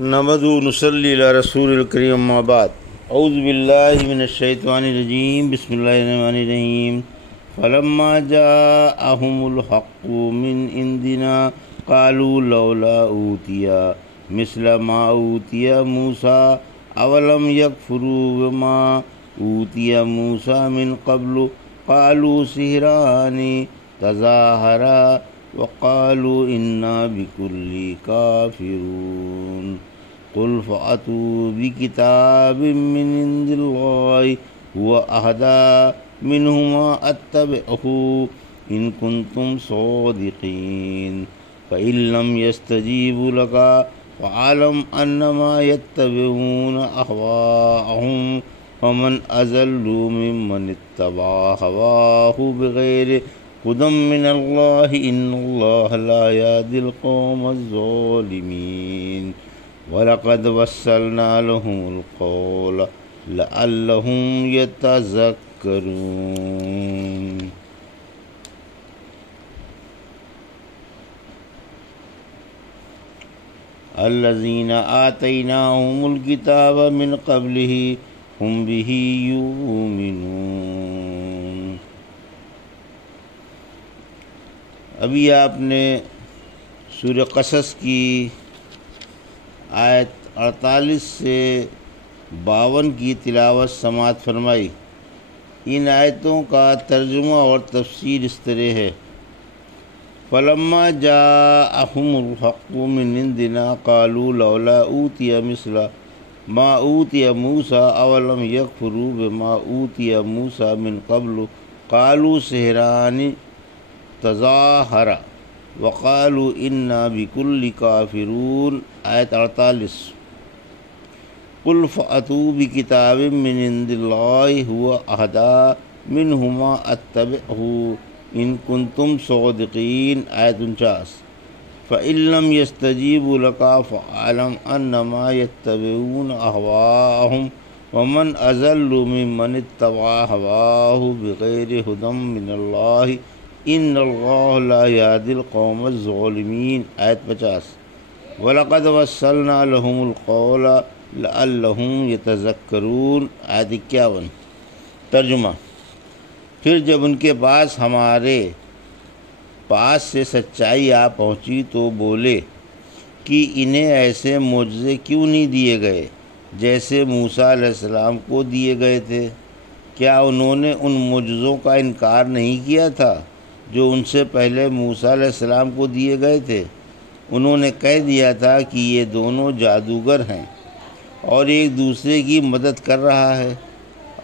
نحمدہ و نصلی علی رسول الکریم اما بعد اعوذ باللہ من الشیطان الرجیم بسم اللہ الرحمن الرحیم فلما جاءہم الحق من عندنا قالوا لولا اوتی مثل ما اوتی موسیٰ اولم یکفروا بما اوتی موسیٰ من قبل قالوا سحران تظاہرا وقالوا انا بکل کافرون قل فأتوا بکتاب من عند اللہ هو اہدی منہما اتبعہ ان کنتم صادقین فإن لم يستجیبوا لك فاعلم انما يتبعون اہواءهم ومن اضل ممن اتبع هواه بغیر هدى من الله ان الله لا يهدي القوم الظالمين وَلَقَدْ وَصَّلْنَا لَهُمُ الْقَوْلَ لَعَلَّهُمْ يَتَذَكَّرُونَ الَّذِينَ آتَيْنَاهُمُ الْكِتَابَ مِنْ قَبْلِهِ هُمْ بِهِ يُؤْمِنُونَ۔ ابھی آپ نے سورہ قصص کی آیت 48 سے 52 کی تلاوت سماعت فرمائی۔ ان آیتوں کا ترجمہ اور تفسیر اس طرح ہے: فلما جاءہم الحق من عندنا قالوا لولا اوتی مثل ما اوتی موسیٰ اولم یکفروا بما اوتی موسیٰ من قبل قالوا سحران تظاہرا وقالوا انا بکل کافرون۔ آیت 48: قل فأتوا بکتاب من عند اللہ هو اہدی منہما اتبعہ ان کنتم صادقین۔ آیت 49: فإن لم يستجیبوا لك فاعلم انما يتبعون اہواءهم ومن اضل ممن اتبع هواه بغیر هدى من اللہ ان اللہ لا یهدی القوم الظالمین۔ آیت 50: وَلَقَدْ وَصَّلْنَا لَهُمُ الْقَوْلَ لَعَلَّهُمْ يَتَذَكَّرُونَ۔ آیت 51۔ ترجمہ: پھر جب ان کے پاس ہمارے پاس سے سچائی آ پہنچی تو بولے کہ انہیں ایسے معجزے کیوں نہیں دیے گئے جیسے موسیٰ علیہ السلام کو دیے گئے تھے؟ کیا انہوں نے ان معجزوں کا انکار نہیں کیا تھا جو ان سے پہلے موسیٰ علیہ السلام کو دیے گئے تھے؟ انہوں نے کہہ دیا تھا کہ یہ دونوں جادوگر ہیں اور ایک دوسرے کی مدد کر رہا ہے،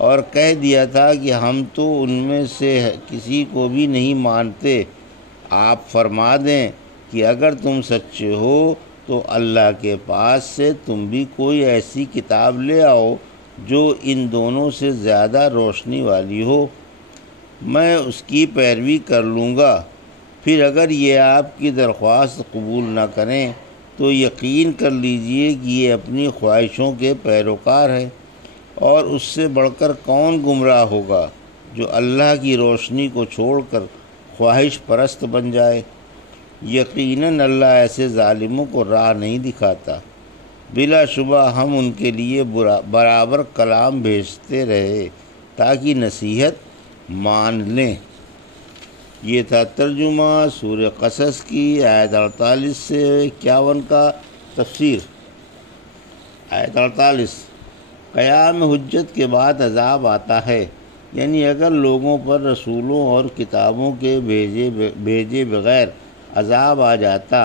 اور کہہ دیا تھا کہ ہم تو ان میں سے کسی کو بھی نہیں مانتے۔ آپ فرما دیں کہ اگر تم سچے ہو تو اللہ کے پاس سے تم بھی کوئی ایسی کتاب لے آؤ جو ان دونوں سے زیادہ روشنی والی ہو، میں اس کی پیروی کر لوں گا۔ پھر اگر یہ آپ کی درخواست قبول نہ کریں تو یقین کر لیجئے کہ یہ اپنی خواہشوں کے پیروکار ہیں، اور اس سے بڑھ کر کون گمراہ ہوگا جو اللہ کی روشنی کو چھوڑ کر خواہش پرست بن جائے۔ یقیناً اللہ ایسے ظالموں کو راہ نہیں دکھاتا۔ بلا شبہ ہم ان کے لیے برابر کلام بھیجتے رہے تاکہ نصیحت مان لیں۔ یہ تھا ترجمہ سورہ قصص کی آیت 48 سے 51 کا تفسیر۔ آیت 48: قیام حجت کے بعد عذاب آتا ہے، یعنی اگر لوگوں پر رسولوں اور کتابوں کے بھیجے بغیر عذاب آ جاتا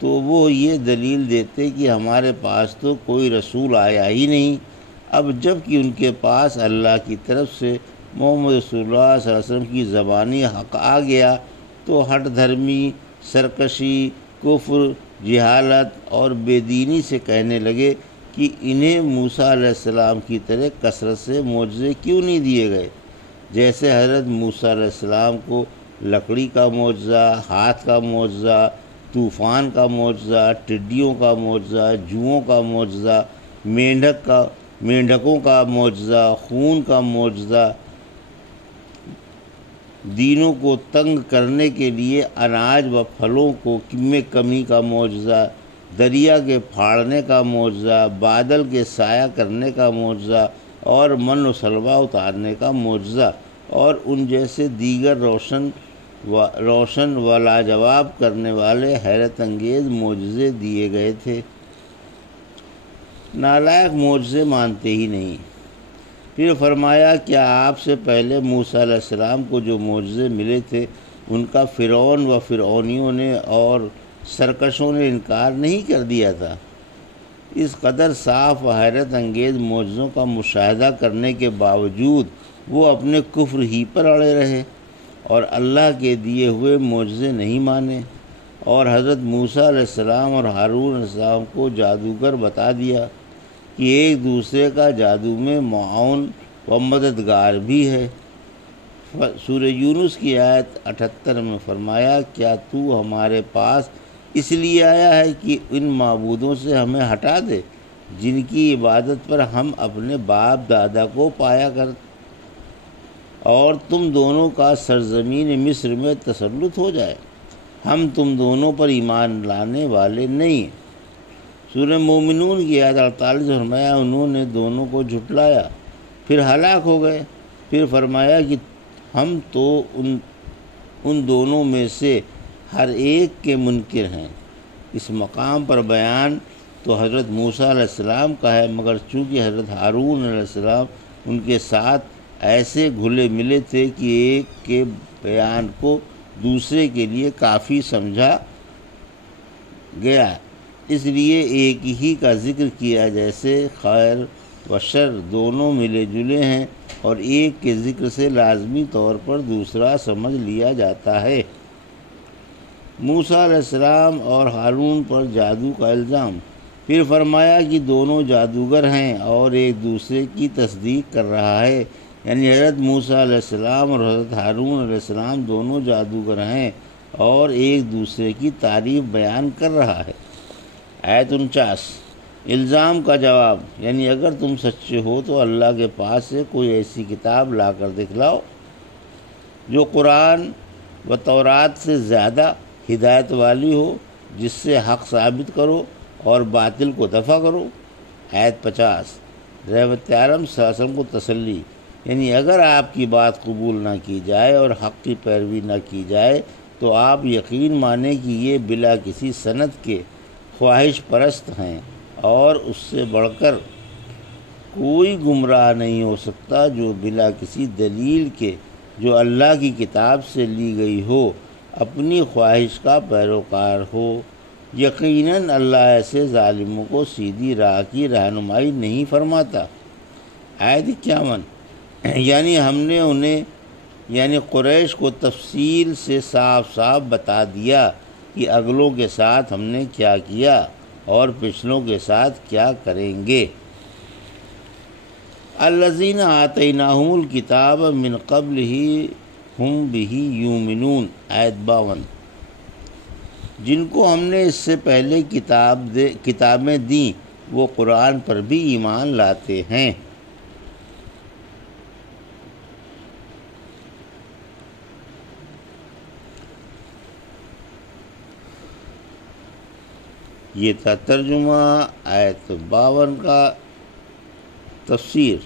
تو وہ یہ دلیل دیتے کہ ہمارے پاس تو کوئی رسول آیا ہی نہیں۔ اب جب کہ ان کے پاس اللہ کی طرف سے محمد رسول اللہ صلی اللہ علیہ وسلم کی زبانی حق آ گیا تو ہٹ دھرمی، سرکشی، کفر، جہالت اور بے دینی سے کہنے لگے کہ انہیں موسیٰ علیہ السلام کی طرح کثرت سے معجزے کیوں نہیں دیے گئے، جیسے حضرت موسیٰ علیہ السلام کو لکڑی کا معجزہ، ہاتھ کا معجزہ، طوفان کا معجزہ، ٹڈیوں کا معجزہ، جوؤں کا معجزہ، مینڈھکوں کا معجزہ، خون کا معجزہ، دینوں کو تنگ کرنے کے لیے اناج و پھلوں کو میں کمی کا معجزہ، دریا کے پھاڑنے کا معجزہ، بادل کے سایہ کرنے کا معجزہ اور من و سلوہ اتارنے کا معجزہ اور ان جیسے دیگر روشن و لاجواب کرنے والے حیرت انگیز معجزے دیے گئے تھے۔ نالائق معجزے مانتے ہی نہیں۔ پھر فرمایا کیا آپ سے پہلے موسیٰ علیہ السلام کو جو معجزے ملے تھے ان کا فرعون و فرعونیوں نے اور سرکشوں نے انکار نہیں کر دیا تھا؟ اس قدر صاف و حیرت انگیز معجزوں کا مشاہدہ کرنے کے باوجود وہ اپنے کفر ہی پر اڑے رہے اور اللہ کے دیے ہوئے معجزے نہیں مانے، اور حضرت موسیٰ علیہ السلام اور ہارون علیہ السلام کو جادوگر بتا دیا کہ ایک دوسرے کا جادو میں معاون و مددگار بھی ہے۔ سورہ یونس کی آیت 78 میں فرمایا کیا تو ہمارے پاس اس لیے آیا ہے کہ ان معبودوں سے ہمیں ہٹا دے جن کی عبادت پر ہم اپنے باپ دادا کو پایا کر، اور تم دونوں کا سرزمین مصر میں تسلط ہو جائے، ہم تم دونوں پر ایمان لانے والے نہیں ہیں۔ سورہ مومنون کی آیت 48 فرمایا انہوں نے دونوں کو جھٹلایا پھر ہلاک ہو گئے۔ پھر فرمایا کہ ہم تو ان دونوں میں سے ہر ایک کے منکر ہیں۔ اس مقام پر بیان تو حضرت موسیٰ علیہ السلام کا ہے، مگر چونکہ حضرت ہارون علیہ السلام ان کے ساتھ ایسے گھلے ملے تھے کہ ایک کے بیان کو دوسرے کے لیے کافی سمجھا گیا، اس لیے ایک ہی کا ذکر کیا، جیسے خیر و شر دونوں ملے جلے ہیں اور ایک کے ذکر سے لازمی طور پر دوسرا سمجھ لیا جاتا ہے۔ موسیٰ علیہ السلام اور ہارون پر جادو کا الزام۔ پھر فرمایا کہ دونوں جادوگر ہیں اور ایک دوسرے کی تصدیق کر رہا ہے، یعنی حضرت موسیٰ علیہ السلام اور حضرت ہارون علیہ السلام دونوں جادوگر ہیں اور ایک دوسرے کی تعریف بیان کر رہا ہے۔ آیت 49 الزام کا جواب، یعنی اگر تم سچے ہو تو اللہ کے پاس سے کوئی ایسی کتاب لا کر دکھلاؤ جو قرآن و تورات سے زیادہ ہدایت والی ہو، جس سے حق ثابت کرو اور باطل کو دفع کرو۔ آیت 50 رحمت عالم صلی اللہ علیہ وسلم کو تسلی، یعنی اگر آپ کی بات قبول نہ کی جائے اور حق کی پیروی نہ کی جائے تو آپ یقین مانیں کہ یہ بلا کسی سند کے خواہش پرست ہیں، اور اس سے بڑھ کر کوئی گمراہ نہیں ہو سکتا جو بلا کسی دلیل کے جو اللہ کی کتاب سے لی گئی ہو اپنی خواہش کا پیروکار ہو۔ یقیناً اللہ ایسے ظالموں کو سیدھی راہ کی رہنمائی نہیں فرماتا۔ آیت 51 یعنی ہم نے انہیں یعنی قریش کو تفصیل سے صاف صاف بتا دیا کہ اگلوں کے ساتھ ہم نے کیا کیا اور پچھلوں کے ساتھ کیا کریں گے۔ الذین آتیناہم الکتاب من قبلہ ہم بہ یؤمنون۔ آیت 52 جن کو ہم نے اس سے پہلے کتابیں دیں وہ قرآن پر بھی ایمان لاتے ہیں۔ یہ تھا ترجمہ آیت 52 کا۔ تفسیر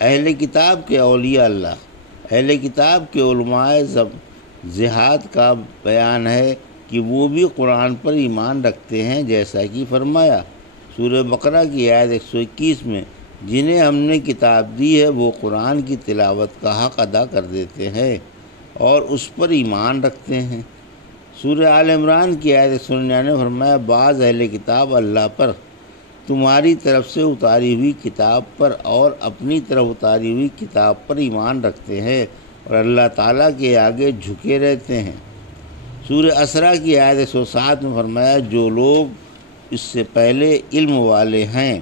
اہل کتاب کے اولیاء اللہ، اہل کتاب کے علماء جہاد کا بیان ہے کہ وہ بھی قرآن پر ایمان رکھتے ہیں، جیسا کہ فرمایا سورہ بقرہ کی آیت 121 میں جنہیں ہم نے کتاب دی ہے وہ قرآن کی تلاوت کا حق ادا کر دیتے ہیں اور اس پر ایمان رکھتے ہیں۔ سورہ آل عمران کی آیت 199 فرمایا بعض اہل کتاب اللہ پر، تمہاری طرف سے اتاری ہوئی کتاب پر اور اپنی طرف اتاری ہوئی کتاب پر ایمان رکھتے ہیں اور اللہ تعالیٰ کے آگے جھکے رہتے ہیں۔ سورہ اسراء کی آیت 107 میں فرمایا جو لوگ اس سے پہلے علم والے ہیں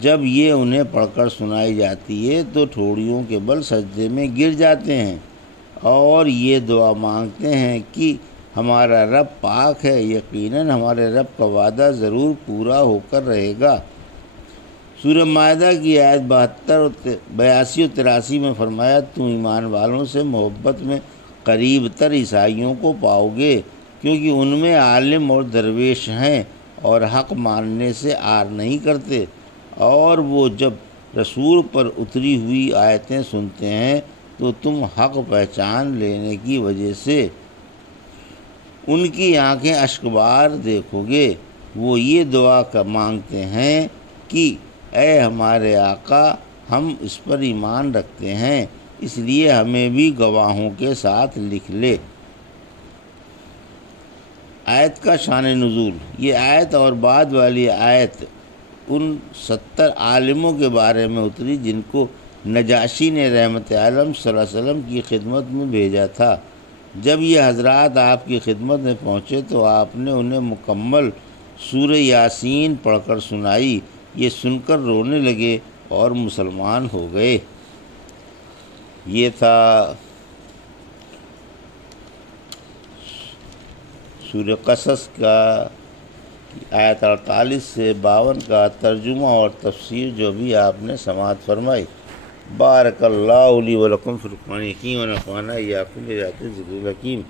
جب یہ انہیں پڑھ کر سنائی جاتی ہے تو ٹھوڑیوں کے بل سجدے میں گر جاتے ہیں اور یہ دعا مانگتے ہیں کہ ہمارا رب پاک ہے، یقیناً ہمارے رب کا وعدہ ضرور پورا ہو کر رہے گا۔ سورہ مائدہ کی آیت 82 اور 83 میں فرمایا تم ایمان والوں سے محبت میں قریب تر عیسائیوں کو پاؤ گے کیونکہ ان میں عالم اور درویش ہیں اور حق ماننے سے آر نہیں کرتے، اور وہ جب رسول پر اتری ہوئی آیتیں سنتے ہیں تو تم حق پہچان لینے کی وجہ سے ان کی آنکھیں اشکبار دیکھو گے۔ وہ یہ دعا مانگتے ہیں کہ اے ہمارے آقا، ہم اس پر ایمان رکھتے ہیں، اس لیے ہمیں بھی گواہوں کے ساتھ لکھ لے۔ آیت کا شان نزول۔ یہ آیت اور بعد والی آیت ان 70 عالموں کے بارے میں اتری جن کو نجاشی نے رحمت عالم صلی اللہ علیہ وسلم کی خدمت میں بھیجا تھا۔ جب یہ حضرات آپ کی خدمت میں پہنچے تو آپ نے انہیں مکمل سورہ یاسین پڑھ کر سنائی۔ یہ سن کر رونے لگے اور مسلمان ہو گئے۔ یہ تھا سورہ قصص کا آیت 48 سے 52 کا ترجمہ اور تفسیر جو بھی آپ نے سماعت فرمائی۔ بارک اللہ لی و لکم فی القرآن الحکیم و نفعنی ایاکم بآیات الذکر الحکیم۔